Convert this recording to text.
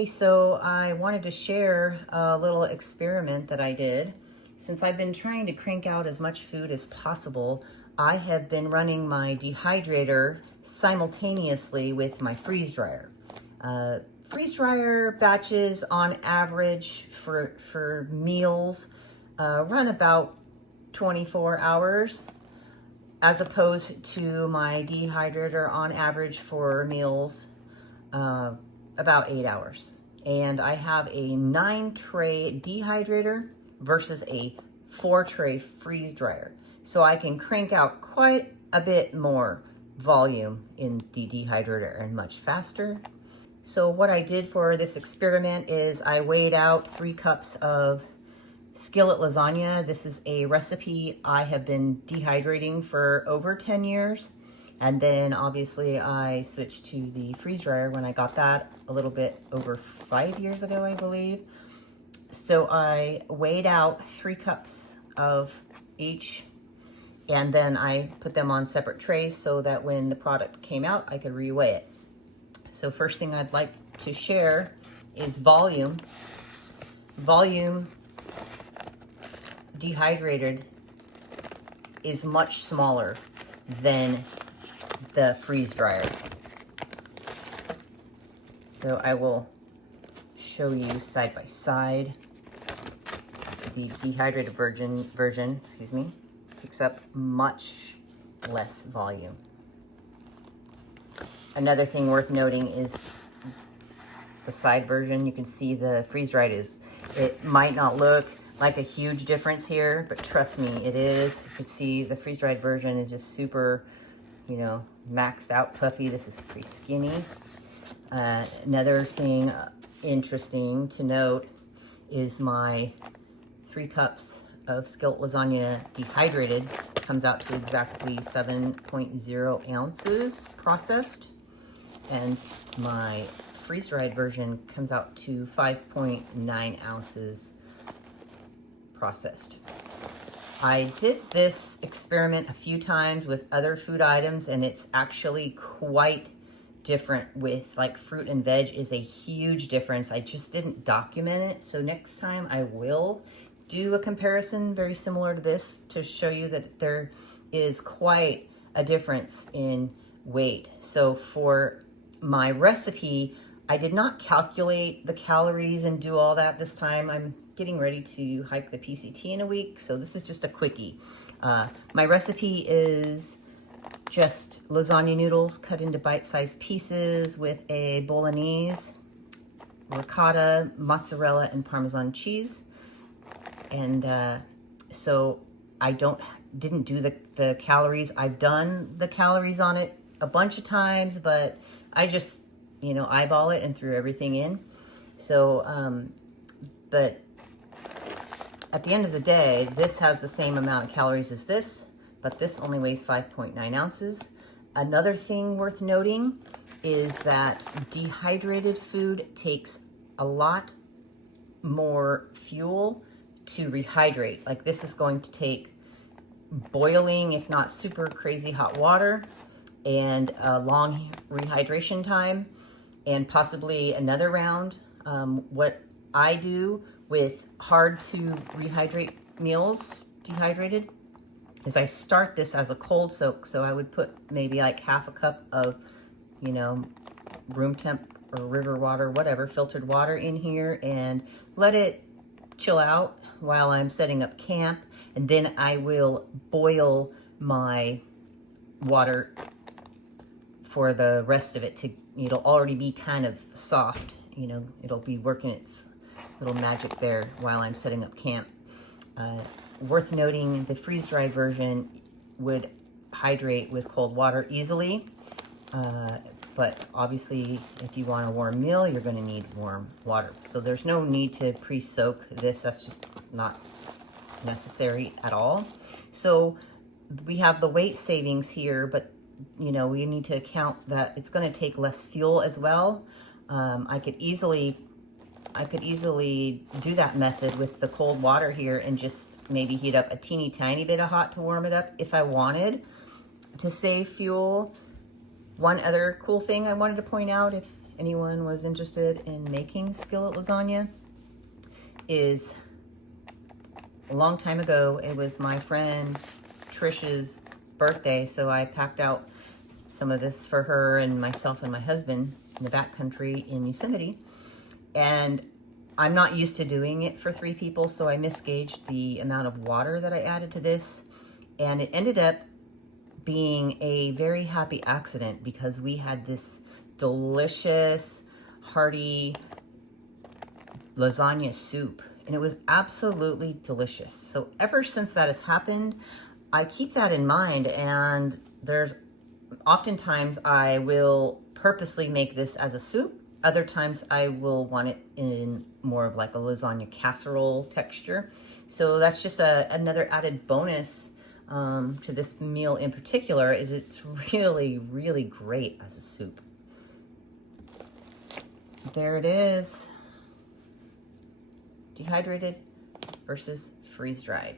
Hey, so I wanted to share a little experiment that I did. Since I've been trying to crank out as much food as possible, I have been running my dehydrator simultaneously with my freeze dryer. Freeze dryer batches on average for meals run about 24 hours, as opposed to my dehydrator on average for meals about 8 hours. And I have a 9-tray dehydrator versus a 4-tray freeze dryer. So I can crank out quite a bit more volume in the dehydrator and much faster. So what I did for this experiment is I weighed out 3 cups of skillet lasagna. This is a recipe I have been dehydrating for over 10 years. And then obviously I switched to the freeze dryer when I got that a little bit over 5 years ago, I believe. So I weighed out 3 cups of each, and then I put them on separate trays so that when the product came out, I could reweigh it. So first thing I'd like to share is volume. Volume dehydrated is much smaller than the freeze dryer. So I will show you side by side. The dehydrated version, takes up much less volume. Another thing worth noting is the side version. You can see the freeze dried it might not look like a huge difference here, but trust me, it is. You can see the freeze dried version is just super, maxed out puffy. This is pretty skinny. Another thing interesting to note is my 3 cups of skillet lasagna dehydrated comes out to exactly 7.0 ounces processed, and my freeze-dried version comes out to 5.9 ounces processed. I did this experiment a few times with other food items, and it's actually quite different. With like fruit and veg is a huge difference. I just didn't document it, so next time I will do a comparison very similar to this to show you that there is quite a difference in weight. So for my recipe, I did not calculate the calories and do all that this time. I'm getting ready to hike the PCT in a week, so this is just a quickie. My recipe is just lasagna noodles cut into bite-sized pieces with a bolognese, ricotta, mozzarella, and Parmesan cheese. And so I didn't do the calories. I've done the calories on it a bunch of times, but I just, eyeball it and threw everything in. So, but at the end of the day, this has the same amount of calories as this, but this only weighs 5.9 ounces. Another thing worth noting is that dehydrated food takes a lot more fuel to rehydrate. Like this is going to take boiling, if not super crazy hot water, and a long rehydration time, and possibly another round. What I do with hard to rehydrate meals, dehydrated, is I start this as a cold soak. So I would put maybe like half a cup of, room temp or river water, whatever, filtered water in here, and let it chill out while I'm setting up camp. And then I will boil my water for the rest of it it'll already be kind of soft. It'll be working its little magic there while I'm setting up camp. Worth noting, the freeze-dried version would hydrate with cold water easily, but obviously if you want a warm meal, you're going to need warm water. So there's no need to pre-soak this. That's just not necessary at all. So we have the weight savings here, but we need to account that it's going to take less fuel as well. I could easily do that method with the cold water here and just maybe heat up a teeny tiny bit of hot to warm it up if I wanted to save fuel. One other cool thing I wanted to point out, anyone was interested in making skillet lasagna, is a long time ago, it was my friend Trish's birthday, so I packed out some of this for her and myself and my husband in the backcountry in Yosemite. And I'm not used to doing it for 3 people, so I misgauged the amount of water that I added to this. And it ended up being a very happy accident because we had this delicious, hearty lasagna soup, and it was absolutely delicious. So ever since that has happened, I keep that in mind, and there's oftentimes I will purposely make this as a soup. Other times I will want it in more of like a lasagna casserole texture. So that's just another added bonus to this meal in particular, is it's really, really great as a soup. There it is. Dehydrated versus freeze-dried.